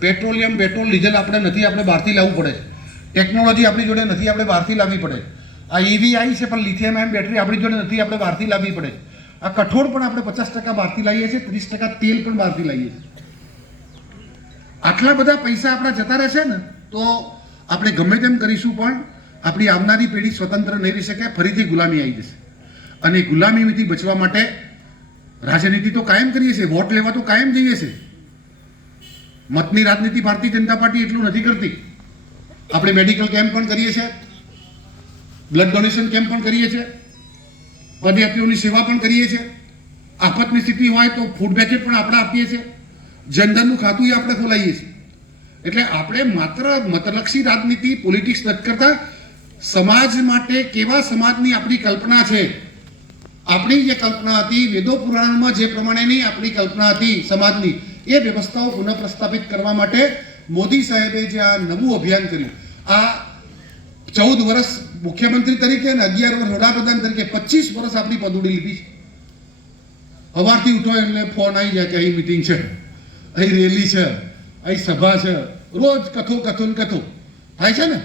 પેટ્રોલિયમ, પેટ્રોલ, ડીઝલ આપણે નથી, આપણે બહારથી લાવવું પડે છે. ટેકનોલોજી આપણી જોડે નથી, આપણે બહારથી લાવવી પડે. આ ઈવી આવી છે, પણ લિથિયમ આયન બેટરી આપણી જોડે નથી, આપણે બહારથી લાવવી પડે. આ કઠોળ પણ આપણે 50% બહારથી લાવીએ છીએ, 30% તેલ પણ બહારથી લાવીએ છીએ. આટલા બધા પૈસા આપણા જતા રહેશે ને તો આપણે ગમે તેમ કરીશું પણ આપણી આવનારી પેઢી સ્વતંત્ર નહીં રહી શકે, ફરીથી ગુલામી આવી જશે. અને ગુલામીથી બચવા માટે રાજનીતિ તો કાયમ કરીએ છીએ, વોટ લેવા તો કાયમ જઈએ છીએ. મતની રાજનીતિ ભારતીય જનતા પાર્ટી એટલું નથી કરતી. આપણે મેડિકલ કેમ્પ પણ કરીએ છીએ, બ્લડ ડોનેશન કેમ્પ પણ કરીએ છીએ, પદયાત્રીઓની સેવા પણ કરીએ છીએ. આફતની સ્થિતિ હોય તો ફૂડ પેકેટ પણ આપણે આપીએ છીએ. જનધનનું ખાતું આપણે ખોલાવીએ છીએ. એટલે આપણે માત્ર મતલક્ષી રાજનીતિ, પોલિટિક્સ નથી કરતા. સમાજ માટે કેવા સમાજની આપણી કલ્પના છે, આપણી જે કલ્પના હતી વેદો પુરાણમાં જે પ્રમાણેની આપણી કલ્પના હતી સમાજની, એ વ્યવસ્થાઓ પુનઃ પ્રસ્થાપિત કરવા માટે મોદી સાહેબે જે આ નવું અભિયાન કર્યું, આ 14 વર્ષ મુખ્યમંત્રી તરીકે અને 11 વર્ષ વડાપ્રધાન તરીકે 25 વર્ષ આપણી પદુડી લીધી છે. સવારથી ઉઠો એટલે ફોન આવી જાય કે અહીં મિટિંગ છે, અહીં રેલી છે, અહીં સભા છે, રોજ કથો થાય છે ને.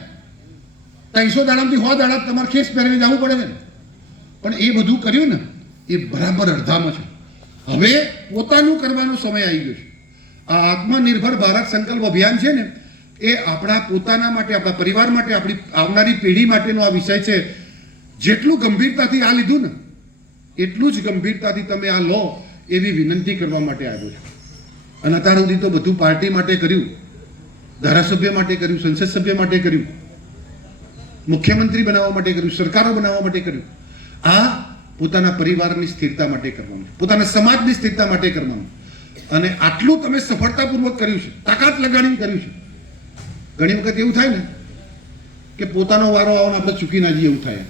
300 દાડામાંથી 100 દાડા તમારે ખેસ પહેરીને જવું પડે ને. પણ એ બધું કર્યું ને એ બરાબર અડધામાં છે. હવે પોતાનું કરવાનો સમય આવી ગયો છે. આ આત્મનિર્ભર ભારત સંકલ્પ અભિયાન છે ને, એ આપણા પોતાના માટે, આપણા પરિવાર માટે, આપણી આવનારી પેઢી માટેનો આ વિષય છે. જેટલું ગંભીરતાથી આ લીધું ને એટલું જ ગંભીરતાથી તમે આ લો એવી વિનંતી કરવા માટે આવ્યો છું. અને અત્યાર સુધી તો બધું પાર્ટી માટે કર્યું, ધારાસભ્ય માટે કર્યું, સંસદ સભ્ય માટે કર્યું, મુખ્યમંત્રી બનાવવા માટે કર્યું, સરકારો બનાવવા માટે કર્યું. આ પોતાના પરિવારની સ્થિરતા માટે કરવાનું, પોતાના સમાજની સ્થિરતા માટે કરવાનું. અને આટલું તમે સફળતાપૂર્વક કર્યું છે, તાકાત લગાડીને કર્યું છે. ઘણી વખત એવું થાય ને કે પોતાનો વારો આવવાનો આપણે ચૂકી ના જઈએ, એવું થાય.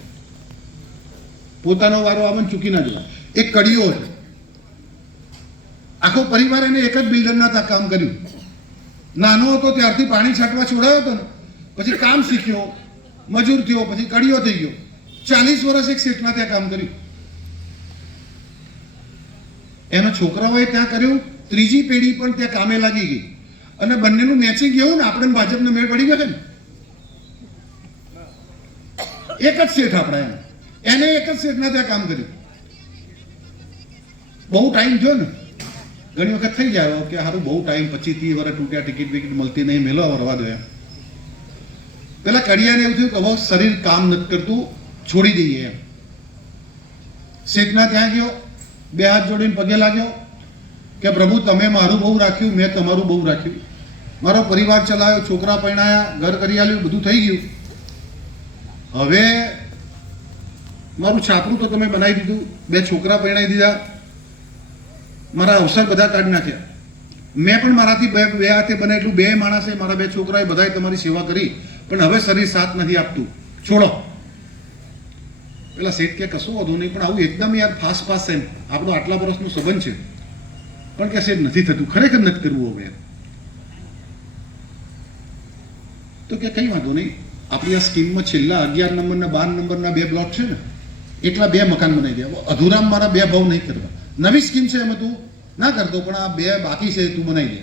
પોતાનો વારો આવવાનો ચૂકી ના જવાય. એક કડીઓ છે. આખો પરિવાર એને એક જ બિલ્ડરના કામ કર્યું. નાનો હતો ત્યારથી પાણી છાંટવા છોડાયો હતો ને, પછી કામ શીખ્યો, મજૂર થયો, પછી કડીઓ થઈ ગયો. 40 વર્ષ એક શેઠના ત્યાં કામ કર્યું. એના છોકરાઓએ ત્યાં કર્યું, ત્રીજી પેઢી પણ ત્યાં કામે લાગી ગઈ. અને બંનેનું મેચિંગ એવું ને આપણે ભાજપનો મેળ પડી ગયો છે ને. એક જ શેઠ આપણા એને એક જ શેઠના ત્યાં કામ કર્યું. બહુ ટાઈમ થયો ને, ઘણી વખત થઈ જાય કે સારું બહુ ટાઈમ, 25-30 વર્ષ તૂટ્યા, ટિકિટ વિકિટ મળતી નહીં, મેલો રવા દો એમ. પેલા કડિયાને એવું થયું કે હવે શરીર કામ નથી કરતું, છોડી દઈએ એમ. શેઠના ત્યાં ગયો, 2 હાથ જોડીને પગે લાગ્યો કે પ્રભુ તમે મારું બહુ રાખ્યું, મેં તમારું બહુ રાખ્યું. મારો પરિવાર ચલાવ્યો, છોકરા પરણાયા, ઘર કરી આલ્યું, બધું થઈ ગયું. હવે મારું છાપરું તો તમે બનાવી દીધું, 2 છોકરા પરણાવી દીધા, મારા અવસર બધા કાઢી નાખ્યા. મેં પણ મારાથી બે હાથે બને એટલું 2 માણસે, મારા 2 છોકરાએ બધાએ તમારી સેવા કરી, પણ હવે શરીર સાથ નથી આપતું, છોડો. પેલા શેઠ કે કશું વધુ નહીં, પણ આવું એકદમ યાર ફાસ્ટ એમ આપણો આટલા વર્ષનો સંબંધ છે, પણ કે શેઠ નથી થતું, ખરેખર નથી કરવું હવે. તો કે કઈ વાંધો નહીં, આપણી આ સ્કીમમાં છેલ્લા 11 નંબરના 12 નંબરના 2 બ્લોક છે ને, એટલા 2 મકાન બનાવી દે. અધૂરામાં મારા 2 ભાવ નહીં કરવા. નવી સ્કીમ છે એમાં તું ના કરતો, પણ આ 2 બાકી છે તું બનાવી દે.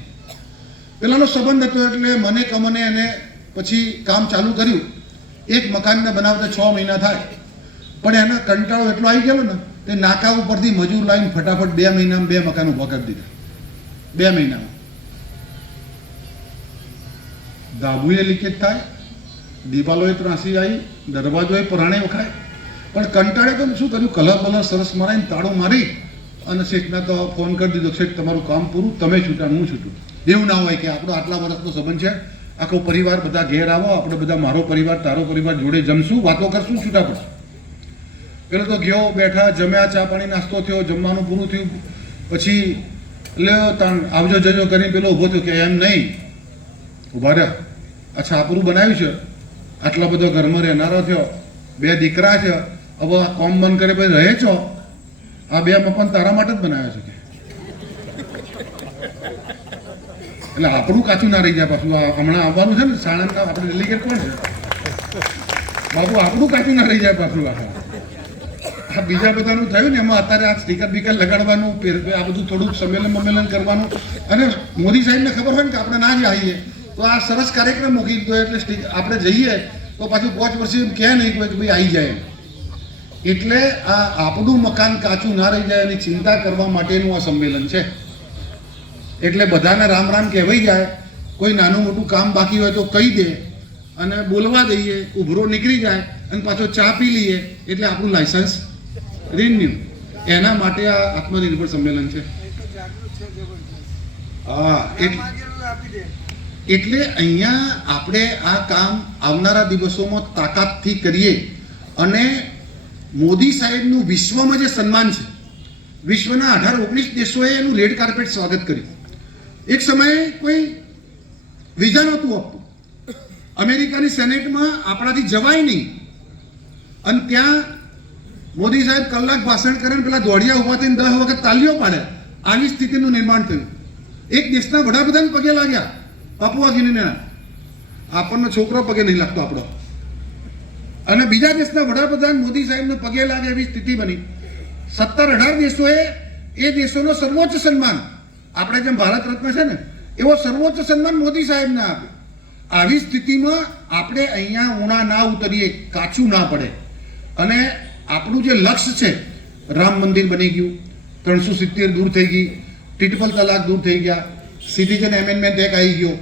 પેલાનો સંબંધ હતો એટલે મને કમને એને પછી કામ ચાલુ કર્યું. એક મકાનને બનાવતા 6 મહિના થાય, પણ એનો કંટાળો એટલો આવી ગયો ને તે નાકા ઉપરથી મજૂર લાવીને ફટાફટ 2 મહિનામાં 2 મકાન ઊભા કરી દીધા. 2 મહિનામાં ધાબુએ લીકેજ થાય, દિવાલોએ ત્રાસી આવી, દરવાજોએ પરાણે વખાય, પણ કંટાળે તો શું કર્યું, કલર બલર સરસ મરાઈને તાળો મારી અને શેઠને તો ફોન કરી દીધો, શેઠ તમારું કામ પૂરું, તમે છૂટા હું છૂટું. એવું ના હોય કે આપણો આટલા વર્ષનો સંબંધ છે, આખો પરિવાર બધા ઘેર આવો, આપણે બધા મારો પરિવાર તારો પરિવાર જોડે જમશું, વાતો કરશું, છૂટા પડશું. પેલો તો ગયો, બેઠા, જમ્યા, ચા પાણી નાસ્તો થયો, જમવાનું પૂરું થયું, પછી લ્યો તાણ આવજો જજો કરીને પેલો ઊભો થયો કે એમ નહીં, ઊભા રહ્યા, આ છાપરું બનાવ્યું છે, આટલા બધો ઘરમાં રહેનારો થયો, 2 દીકરા છે, હવે આ કોમ બંધ કરે પછી રહે છો, આ 2 મકાન તારા માટે જ બનાવ્યા છે. એટલે આપણું કાચું ના રહી જાય. પાછું હમણાં આવવાનું છે ને સાણંદના આપણે ડેલિગેટ કોણ છે બાબુ, આપણું કાચું ના રહી જાય પાછું. આ બીજા બધાનું થયું ને એમાં અત્યારે આ સ્ટીકર બીકર લગાડવાનું, આ બધું થોડુંક સંમેલન કરવાનું, અને મોદી સાહેબને ખબર હોય ને કે આપણે ના જ આવીએ તો આ સરસ કાર્યક્રમ મૂકી દીધો એટલે આપણે જઈએ તો પાછું 5 વર્ષે એમ કહે નહીં કે ભાઈ આવી જાય એમ. એટલે આ આપણું મકાન કાચું ના રહી જાય એની ચિંતા કરવા માટેનું આ સંમેલન છે. એટલે બધાને રામ રામ કહેવાઈ જાય, કોઈ નાનું મોટું કામ બાકી હોય તો કહી દે અને બોલવા દઈએ, ઉભરો નીકળી જાય અને પાછો ચા પી લઈએ એટલે આપણું લાયસન્સ રિન્યુ. એના માટે આ આત્મનિર્ભર સંમેલન છે. હા, એટલે અહીંયા આપણે આ કામ આવનારા દિવસોમાં તાકાતથી કરીએ અને મોદી સાહેબનું વિશ્વમાં જે સન્માન છે, વિશ્વના 18-19 દેશોએ એનું રેડ કાર્પેટ સ્વાગત કર્યું. એક સમયે કોઈ વિઝા નહોતું આપતું, અમેરિકાની સેનેટમાં આપણાથી જવાય નહીં, અને ત્યાં મોદી સાહેબ કલાક ભાષણ કરે ને પેલા દોડિયા ઉભા થઈને 10 વખત તાલીઓ પાડે. આવી સ્થિતિનું નિર્માણ થયું. એક દેશના વડાપ્રધાન પગે લાગ્યા, પાપુઆ ગિનીના, આપણને છોકરો પગે નહીં લાગતો આપણો, અને બીજા દેશના વડાપ્રધાન મોદી સાહેબને પગે લાગે એવી સ્થિતિ બની. 17-18 દેશોએ એ દેશોનો સર્વોચ્ચ સન્માન, આપણે જેમ ભારત રત્ન છે ને એવો સર્વોચ્ચ સન્માન મોદી સાહેબને આપ્યો. આવી સ્થિતિમાં આપણે અહીંયા ઊણા ના ઉતરીએ, કાચું ના પડે, અને આપણું જે લક્ષ્ય છે, રામ મંદિર બની ગયું, 370 દૂર થઈ ગઈ, ટ્રિપલ તલાક દૂર થઈ ગયા, સિટીઝન એમેન્ડમેન્ટ એક્ટ આવી ગયો,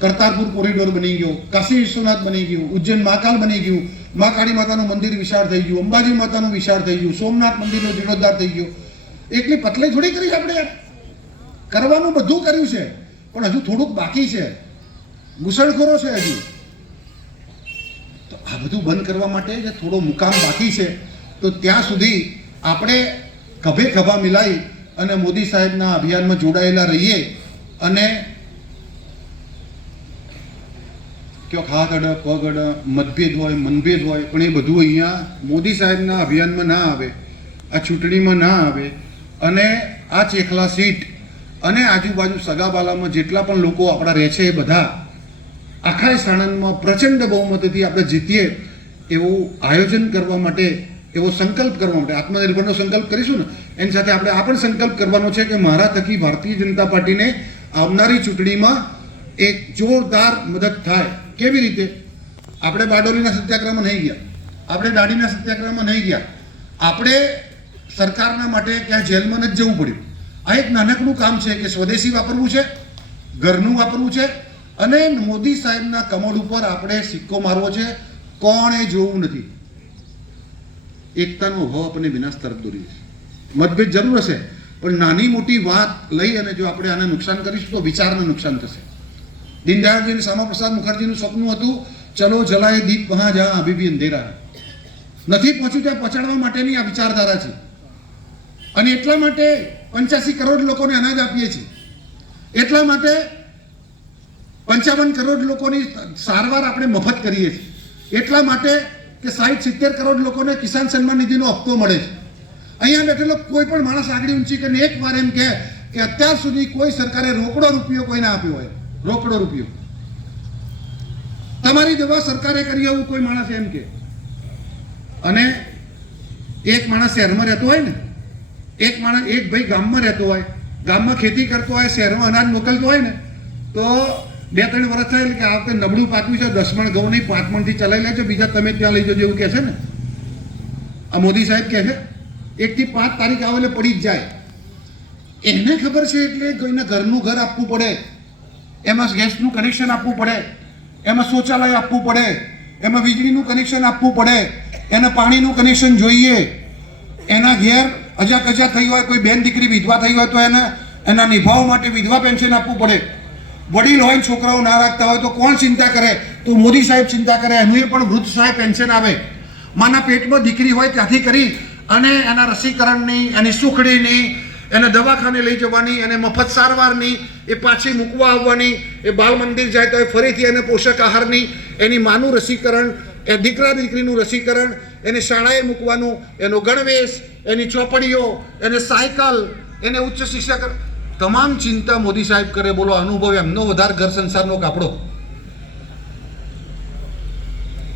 કરતારપુર કોરિડોર બની ગયો, કાશી વિશ્વનાથ બની ગયું, ઉજ્જૈન મહાકાલ બની ગયું, મા કાળી માતાનું મંદિર વિશાળ થઈ ગયું, અંબાજી માતાનું વિશાળ થઈ ગયું, સોમનાથ મંદિરનો જીર્ણોદ્ધાર થઈ ગયો. એટલી પતલી થોડી કરી આપણે, કરવાનું બધું કર્યું છે, પણ હજુ થોડુંક બાકી છે, ઘૂસણખોરો છે હજુ. તો આ બધું બંધ કરવા માટે જે થોડો મુકામ બાકી છે, તો ત્યાં સુધી આપણે ખભે ખભા મિલાઈ અને મોદી સાહેબના અભિયાનમાં જોડાયેલા રહીએ. અને કયો હાથ અડ પગ અડ, મતભેદ હોય મનભેદ હોય, પણ એ બધું અહીંયા મોદી સાહેબના અભિયાનમાં ના આવે, આ ચૂંટણીમાં ના આવે. અને આ ચેખલા સીટ અને આજુબાજુ સગાબાલામાં જેટલા પણ લોકો આપણા રહે છે એ બધા આખા સાણંદમાં પ્રચંડ બહુમતીથી આપણે જીતીએ એવું આયોજન કરવા માટે, એવો સંકલ્પ કરવા માટે, આત્મનિર્ભરનો સંકલ્પ કરીશું ને એની સાથે આપણે આ પણ સંકલ્પ કરવાનો છે કે મારા થકી ભારતીય જનતા પાર્ટીને આવનારી ચૂંટણીમાં એક જોરદાર મદદ થાય. કેવી રીતે? આપણે બારડોલીના સત્યાગ્રહમાં નહીં ગયા, આપણે દાડીના સત્યાગ્રહમાં નહીં ગયા, આપણે સરકારના માટે ક્યાં જેલમાં નથી જવું પડ્યું. આ એક નાનકડું કામ છે કે સ્વદેશી વાપરવું છે, ઘરનું વાપરવું છે, અને મોદી સાહેબના કમળ ઉપર આપણે સિક્કો મારવો છે. કોણે જોવું નથી. એકતાનો અભાવ આપણને વિનાશ તરફ દોરી છે. મતભેદ જરૂર હશે, પણ નાની મોટી વાત લઈ અને જો આપણે આને નુકસાન કરીશું તો વિચારને નુકસાન થશે. દીનદયાળજી શ્યામાપ્રસાદ મુખર્જીનું સપનું હતું, ચલો જલાએ દીપ વહાં જહાં અભી ભી અંધેરા. નથી પહોંચ્યું ત્યાં પહોંચાડવા માટેની આ વિચારધારા છે. અને એટલા માટે 85 કરોડ લોકોને અનાજ આપીએ છીએ, એટલા માટે 55 કરોડ લોકોની સારવાર આપણે મફત કરીએ છીએ, એટલા માટે કે 60-70 કરોડ લોકોને કિસાન સન્માન નિધિનો હપ્તો મળે છે. અહીંયા બેઠેલો કોઈ પણ માણસ આગળ ઊંચી કરીને એક વાર એમ કહે કે અત્યાર સુધી કોઈ સરકારે રોકડો રૂપિયો કોઈને આપ્યો હોય, રોકડો રૂપિયો તમારી દવા સરકારે કરી એવું કોઈ માણસ એમ કે. અને એક માણસ શહેરમાં રહેતો હોય ને, એક ભાઈ ગામમાં રહેતો હોય, ગામમાં ખેતી કરતો હોય, શહેરમાં અનાજ મોકલતો હોય ને, તો 2-3 વર્ષ થાય એટલે કે આ વખતે નબળું પાક્યું છે, 10 મણ ઘઉં નહીં 5 મણથી ચલાવી લેજો, બીજા તમે ત્યાં લઈ જજો એવું કહે છે ને આ મોદી સાહેબ કહે છે. 1 થી 5 તારીખ આવે એટલે પડી જ જાય. એને ખબર છે એટલે કોઈને ઘરનું ઘર આપવું પડે, એમાં ગેસનું કનેક્શન આપવું પડે, એમાં શૌચાલય આપવું પડે, એમાં વીજળીનું કનેક્શન આપવું પડે, એને પાણીનું કનેક્શન જોઈએ, એના ઘેર અજા થઈ હોય, કોઈ બેન દીકરી વિધવા થઈ હોય તો એને એના નિભાવવા માટે વિધવા પેન્શન આપવું પડે. વડીલ હોય છોકરાઓ ના રાખતા હોય તો કોણ ચિંતા કરે? તો મોદી સાહેબ ચિંતા કરે. એનું પણ વૃદ્ધ સહાય પેન્શન આવે. માના પેટમાં દીકરી હોય ત્યાંથી કરી અને એના રસીકરણની, એની સુખડીની, એને દવાખાને લઈ જવાની, એને મફત સારવારની, એ પાછી મૂકવા આવવાની, એ બાળ મંદિર જાય તો ફરીથી એને પોષક આહારની, એની માનું રસીકરણ, એ દીકરા દીકરીનું રસીકરણ, એને શાળાએ મૂકવાનું, એનો ગણવેશ, એની ચોપડીઓ, એને સાયકલ, એને ઉચ્ચ શિક્ષા, તમામ ચિંતા મોદી સાહેબ કરે. બોલો અનુભવ એમનો વધારે ઘર સંસારનો કાપડો.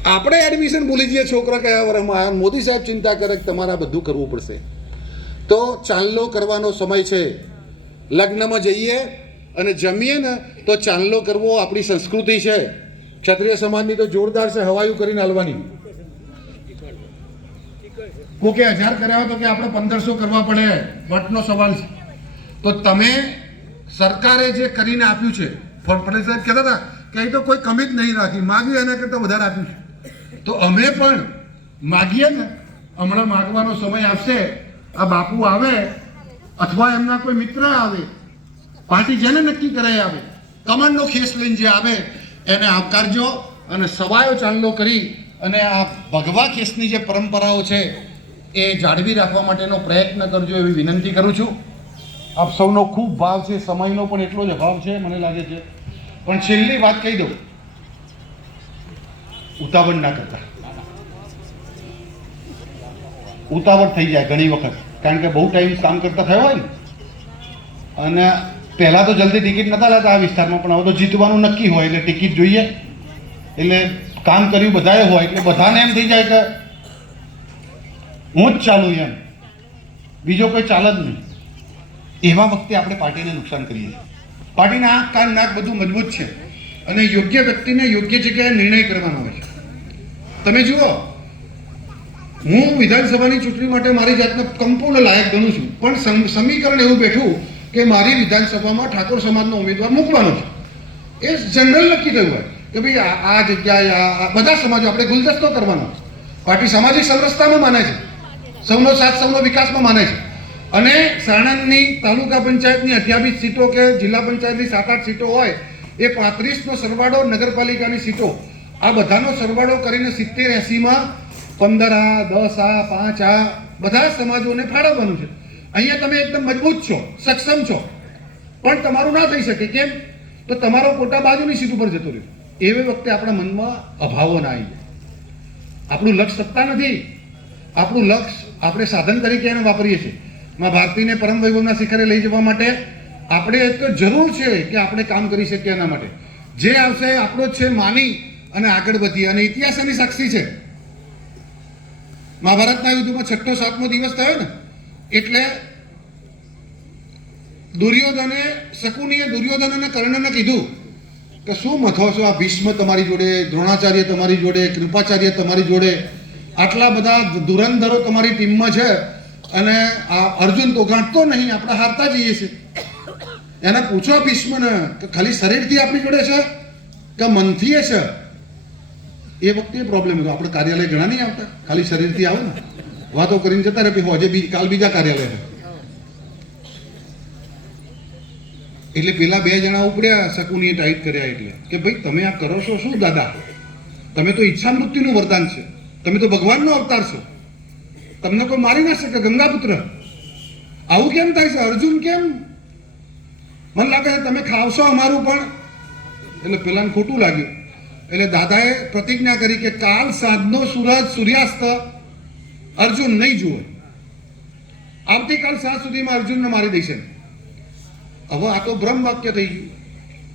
આપણે એડમિશન ભૂલી જઈએ છોકરા કયા વર્ષમાં, મોદી સાહેબ ચિંતા કરે કે તમારે બધું કરવું પડશે. તો ચાંદલો કરવાનો સમય છે. લગ્નમાં જઈએ અને જમીએ ને તો ચાંદલો કરવો આપણી સંસ્કૃતિ છે. ક્ષત્રિય સમાજની તો જોરદાર છે, હવાયું કરીને હાલવાની. કોકે 1000 કર્યા હોય તો કે આપણે 1500 કરવા પડે, વટનો સવાલ છે. તો તમે સરકારે જે કરીને આપ્યું છે, પટેલ સાહેબ કહેતા હતા કે અહીં તો કોઈ કમી જ નહીં રાખી, માગ્યું એના કરતાં વધારે આપ્યું છે. તો અમે પણ માગીએ ને, હમણાં માગવાનો સમય આવશે, આ બાપુ આવે અથવા એમના કોઈ મિત્ર આવે, પાર્ટી જેને નક્કી કરાય આવે, કમળનો ખેસ લઈને જે આવે એને આવકારજો અને સવાયો ચાંદલો કરી અને આ ભગવા ખેસની જે પરંપરાઓ છે એ જાળવી રાખવા માટેનો પ્રયત્ન કરજો એવી વિનંતી કરું છું. આપ સૌનો ખૂબ ભાવ છે, સમયનો પણ એટલો જ અભાવ છે મને લાગે છે. પણ છેલ્લી વાત કહી દઉં, ઉતાવળ ના કરતા. ઉતાવળ થઈ જાય ઘણી વખત, કારણ કે બહુ ટાઈમ કામ કરતા થયો હોય ને, અને પહેલાં તો જલ્દી ટિકિટ નહોતા લેતા આ વિસ્તારમાં, પણ હવે તો જીતવાનું નક્કી હોય એટલે ટિકિટ જોઈએ, એટલે કામ કર્યું બધાએ હોય એટલે બધાને એમ થઈ જાય કે હું જ ચાલું, એમ બીજો કોઈ ચાલે જ નહીં. એવા વખતે આપણે પાર્ટીને નુકસાન કરીએ છીએ. પાર્ટીના આંખ કાન નાક બધું મજબૂત છે અને યોગ્ય વ્યક્તિને યોગ્ય જગ્યાએ નિર્ણય કરવાનો હોય છે. તમે જુઓ, હું વિધાનસભાની ચૂંટણી માટે મારી જાતને સંપૂર્ણ લાયક ગણું છું, પણ સમીકરણ એવું બેઠું કે મારી વિધાનસભામાં ઠાકોર સમાજનો ઉમેદવાર મૂકવાનો છે. એ જનરલ નક્કી થયું હોય કે ભાઈ આ જગ્યાએ આ બધા સમાજો આપણે ગુલદસ્તો કરવાનો. પાર્ટી સામાજિક સમરસતામાં માને છે, સૌનો સાથ સૌનો વિકાસમાં માને છે. અને સાણંદની તાલુકા પંચાયતની 28 સીટો કે જિલ્લા પંચાયતની 7-8 સીટો હોય, એ 35નો સરવાળો નગરપાલિકાની સીટો, આ બધાનો સરવાળો કરીને 70-80માં 15 આ 10 આ 5 આ બધા સમાજોને ફાળવવાનું છે. અહીંયા તમે એકદમ મજબૂત છો, સક્ષમ છો, પણ તમારું ના થઈ શકે. કેમ? તો તમારો કોટા બાજુની સીટ ઉપર જતો રહ્યો. એવી વખતે આપણા મનમાં અભાવો ના આવી જાય. આપણું લક્ષ્ય સત્તા નથી, આપણું લક્ષ્ય આપણે સાધન તરીકે એને વાપરીએ છીએ. માં ભારતીને પરમ વૈભવના શિખરે લઈ જવા માટે આપણે તો જરૂર છે કે આપણે કામ કરી શકીએ. એના માટે જે આવશે આપણો જ છે માની અને આગળ વધીએ. અને ઇતિહાસ એની સાક્ષી છે. મહાભારતના યુદ્ધમાં 6ઠો 7મો દિવસ થયો ને, એટલે શકુનીએ દુર્યોધન અને કર્ણને કીધું કે શું મથો છો, આ ભીષ્મ તમારી જોડે, દ્રોણાચાર્ય તમારી જોડે, કૃપાચાર્ય તમારી જોડે, આટલા બધા ધુરંધરો તમારી ટીમમાં છે અને આ અર્જુન તો ગાંઠતો નહીં, આપણે હારતા જઈએ છીએ. એને પૂછો ભીષ્મને કે ખાલી શરીરથી આપણી જોડે છે કે મનથી છે? એ વખતે પ્રોબ્લેમ હતો. આપણે કાર્યાલય ઘણા નહીં આવતા, ખાલી શરીરથી આવે ને, વાતો કરીને જતા રહે, હોજે કાલ બીજા કાર્યાલય. એટલે પેલા 2 જણા ઉપડ્યા, શકુનીએ ટાઈટ કર્યા એટલે કે ભાઈ તમે આ કરો છો શું દાદા? તમે તો ઈચ્છા મૃત્યુનું વરદાન છે, તમે તો ભગવાનનો અવતાર છો, તમને કોઈ મારી ના શકે. ગંગાપુત્ર આવું કેમ થાય છે? અર્જુન કેમ? મને લાગે છે તમે ખાવશો અમારું પણ. એટલે પેલાને ખોટું લાગ્યું. એટલે દાદાએ પ્રતિજ્ઞા કરી કે કાલ સાંજનો સૂર્યાસ્ત અર્જુન નહીં જુએ, આવતીકાલ સાંજ સુધીમાં અર્જુનને મારી દેશે. હવે આ તો બ્રહ્મ વાક્ય થઈ ગયું,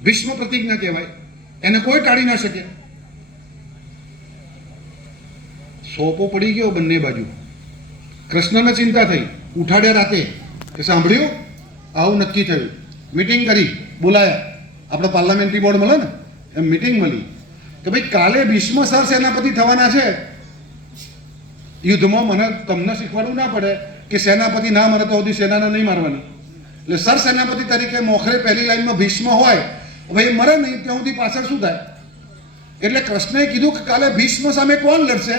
ભીષ્મ પ્રતિજ્ઞા કહેવાય, એને કોઈ ટાળી ના શકે. સોપો પડી ગયો બંને બાજુ. કૃષ્ણને ચિંતા થઈ, ઉઠાડ્યા રાતે કે સાંભળ્યું આવું નક્કી થયું, મીટિંગ કરી, બોલાયા, આપણે પાર્લામેન્ટરી બોર્ડ મળે ને એમ મિટિંગ મળી કે ભાઈ કાલે ભીષ્મ સર સેનાપતિ થવાના છે યુદ્ધમાં. મને તમને શીખવાડવું ના પડે કે સેનાપતિ ના મરે તો સુધી સેનાને નહીં મારવાની. એટલે સર સેનાપતિ તરીકે મોખરે પહેલી લાઈનમાં ભીષ્મ હોય, ભાઈ મરે નહીં ત્યાં સુધી પાછળ શું થાય? એટલે કૃષ્ણએ કીધું કે કાલે ભીષ્મ સામે કોણ લડશે?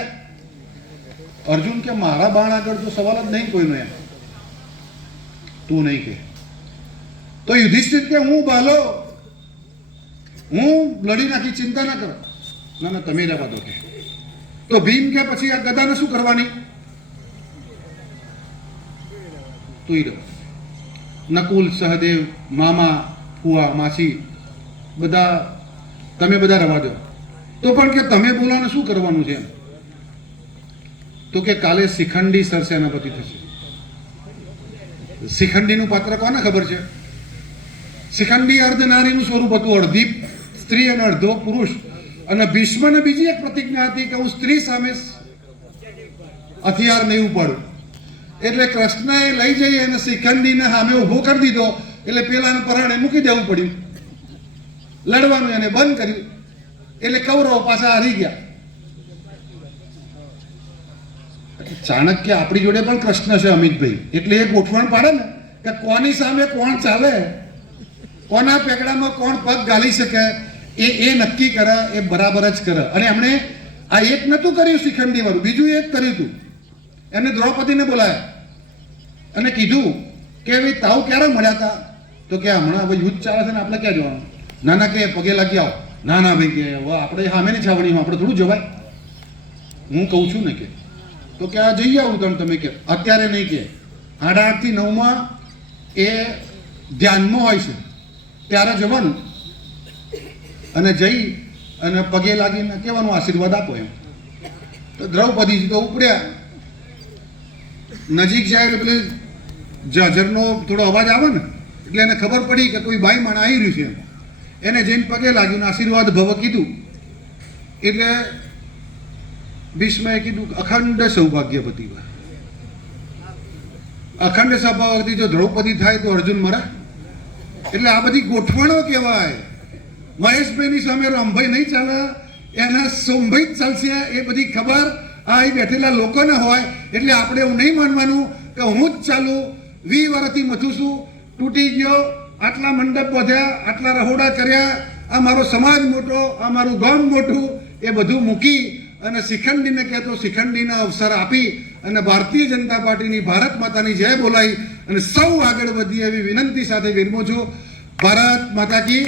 અર્જુન કે મારા બાણ આગળ તો સવાલ જ નહીં કોઈનો. એમ તું નહીં કે તો યુધિષ્ઠિર કે હું બાલો, હું લડી નાખી, ચિંતા ના કરો. ના ના તમે રહેવા દો કે. તો ભીમ કે પછી આ ગદાને શું કરવાની? તું રહો. નકુલ, સહદેવ, મામા, ફુવા, માસી બધા તમે બધા રવા દો. તો પણ કે તમે બોલાને શું કરવાનું છે? તો કે કાલે શિખંડી સરસેનાપતિ થશે. શિખંડીનું પાત્ર કોને ખબર છે? શિખંડી અર્ધનારીનું સ્વરૂપ હતું, અડધી સ્ત્રી અને અડધો પુરુષ. અને ભીષ્મને બીજી એક પ્રતિજ્ઞા હતી કે હું સ્ત્રી સામે હથિયાર નહીં ઉપાડું. એટલે કૃષ્ણએ લઈ જઈ અને શિખંડીને સામે ઊભો કરી દીધો. એટલે પેલાને પરાણે મૂકી દેવું પડ્યું, લડવાનું એને બંધ કર્યું. એટલે કૌરવો પાછા હારી ગયા. ચાણક્ય આપણી જોડે પણ કૃષ્ણ છે અમિતભાઈ. એટલે એ ગોઠવણ પાડે ને કે કોની સામે કોણ ચાલે, કોના પેકડામાં કોણ પગ ગાલી શકે, એ નક્કી કરે, એ બરાબર જ કરે. અને એમણે આ એક નતું કર્યું શિખંડી વાળું, બીજું એક કર્યું હતું. એને દ્રૌપદીને બોલાયા અને કીધું કે ભાઈ તાવ ક્યારે મળ્યા હતા? તો કે હમણાં હવે યુદ્ધ ચાલે છે ને આપણે ક્યાં જવાનું? ના ના કે પગે લાગી આવો. ના ના ભાઈ કે આપણે સામેની છાવણીમાં આપણે થોડું જવાય. હું કહું છું ને કે તો કે આ જઈ આવું તમે કે અત્યારે નહીં કે 8:30 થી 9 એ ધ્યાનમાં હોય છે ત્યારે જવાનું અને જઈ અને પગે લાગીને કહેવાનું આશીર્વાદ આપો એમ. તો દ્રૌપદીજી તો ઉપડ્યા, નજીક જાય એટલે પેલે જાજરનો થોડો અવાજ આવે ને એટલે એને ખબર પડી કે કોઈ બાઈ માણ આવી રહ્યું છે. એને જઈને પગે લાગ્યું, આશીર્વાદ ભવ કીધું. એટલે ભીષ્મએ કીધું અખંડ સૌભાગ્યવતી. અખંડ સૌભાગ્યવતી જો દ્રૌપદી થાય તો અર્જુન મરે. એટલે આ બધી ગોઠવણો કહેવાય. મહેશભાઈની સામે રામભાઈ નહીં ચાલે, એના સોમભાઈ જ ચાલશે. એ બધી ખબર આ બેઠેલા લોકોને હોય. એટલે આપણે એવું નહીં માનવાનું કે હું જ ચાલું, 20 વર્ષથી મથું છું, તૂટી ગયો, આટલા મંડપ બાંધ્યા, આટલા રહોડા કર્યા, આ મારો સમાજ મોટો, આ મારું ગામ મોટું, એ બધું મૂકી અને શિખંડીને કહેતો શિખંડીને અવસર આપી અને ભારતીય જનતા પાર્ટીની ભારત માતાની જય બોલાવી અને સૌ આગળ વધીએ એવી વિનંતી સાથે વિરમું છું. ભારત માતા કી